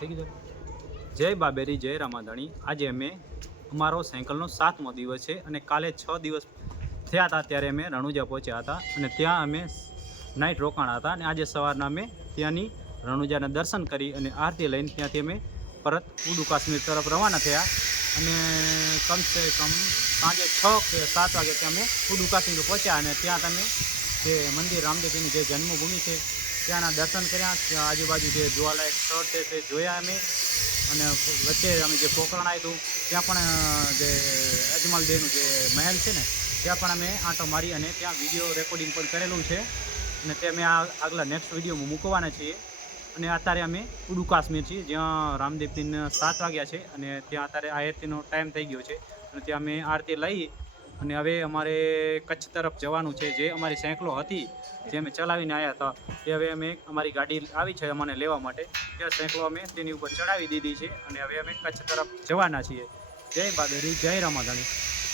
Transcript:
થઈ ગયું જય બાબેરી જય રામાધણી। આજે અમે અમારો સાયકલનો 7મો દિવસ છે અને કાલે 6 દિવસ થયા હતા ત્યારે અમે રણુજા પહોંચ્યા હતા અને ત્યાં અમે નાઇટ રોકાણા હતા અને આજે સવારના અમે ત્યાંની રણુજાના દર્શન કરી અને આરતી લઈને ત્યાંથી અમે પરત ઉડુ કાશ્મીર તરફ રવાના થયા અને કમસે કમ સાંજે 6 કે 7 વાગે ત્યાં અમે ઉડુ કાશ્મીર પહોંચ્યા અને ત્યાં તમે જે મંદિર રામદેવજીની જે જન્મભૂમિ છે ત્યાંના દર્શન કર્યા। ત્યાં આજુબાજુ જે જોવાલાયક સ્થળ છે તે જોયા અમે અને વચ્ચે અમે જે પોકરણ આવ્યું ત્યાં પણ જે અજમલ દેવનું જે મહેલ છે ને ત્યાં પણ અમે આંટો મારી અને ત્યાં વિડીયો રેકોર્ડિંગ પણ કરેલું છે અને તે અમે આગલા નેક્સ્ટ વિડીયોમાં મૂકવાના છીએ। અને અત્યારે અમે ઉડુ કાશ્મીર છીએ જ્યાં રામદેવજીને 7 વાગ્યા છે અને ત્યાં અત્યારે આરતીનો ટાઈમ થઈ ગયો છે અને ત્યાં અમે આરતી લઈ અને હવે અમારે કચ્છ તરફ જવાનું છે। જે અમારી સાયકલો હતી જે અમે ચલાવીને આવ્યા હતા તે હવે અમે અમારી ગાડી આવી છે અમને લેવા માટે ત્યાં સાયકલો અમે તેની ઉપર ચડાવી દીધી છે અને હવે અમે કચ્છ તરફ જવાના છીએ। જય બાબેરી જય રામાધણી।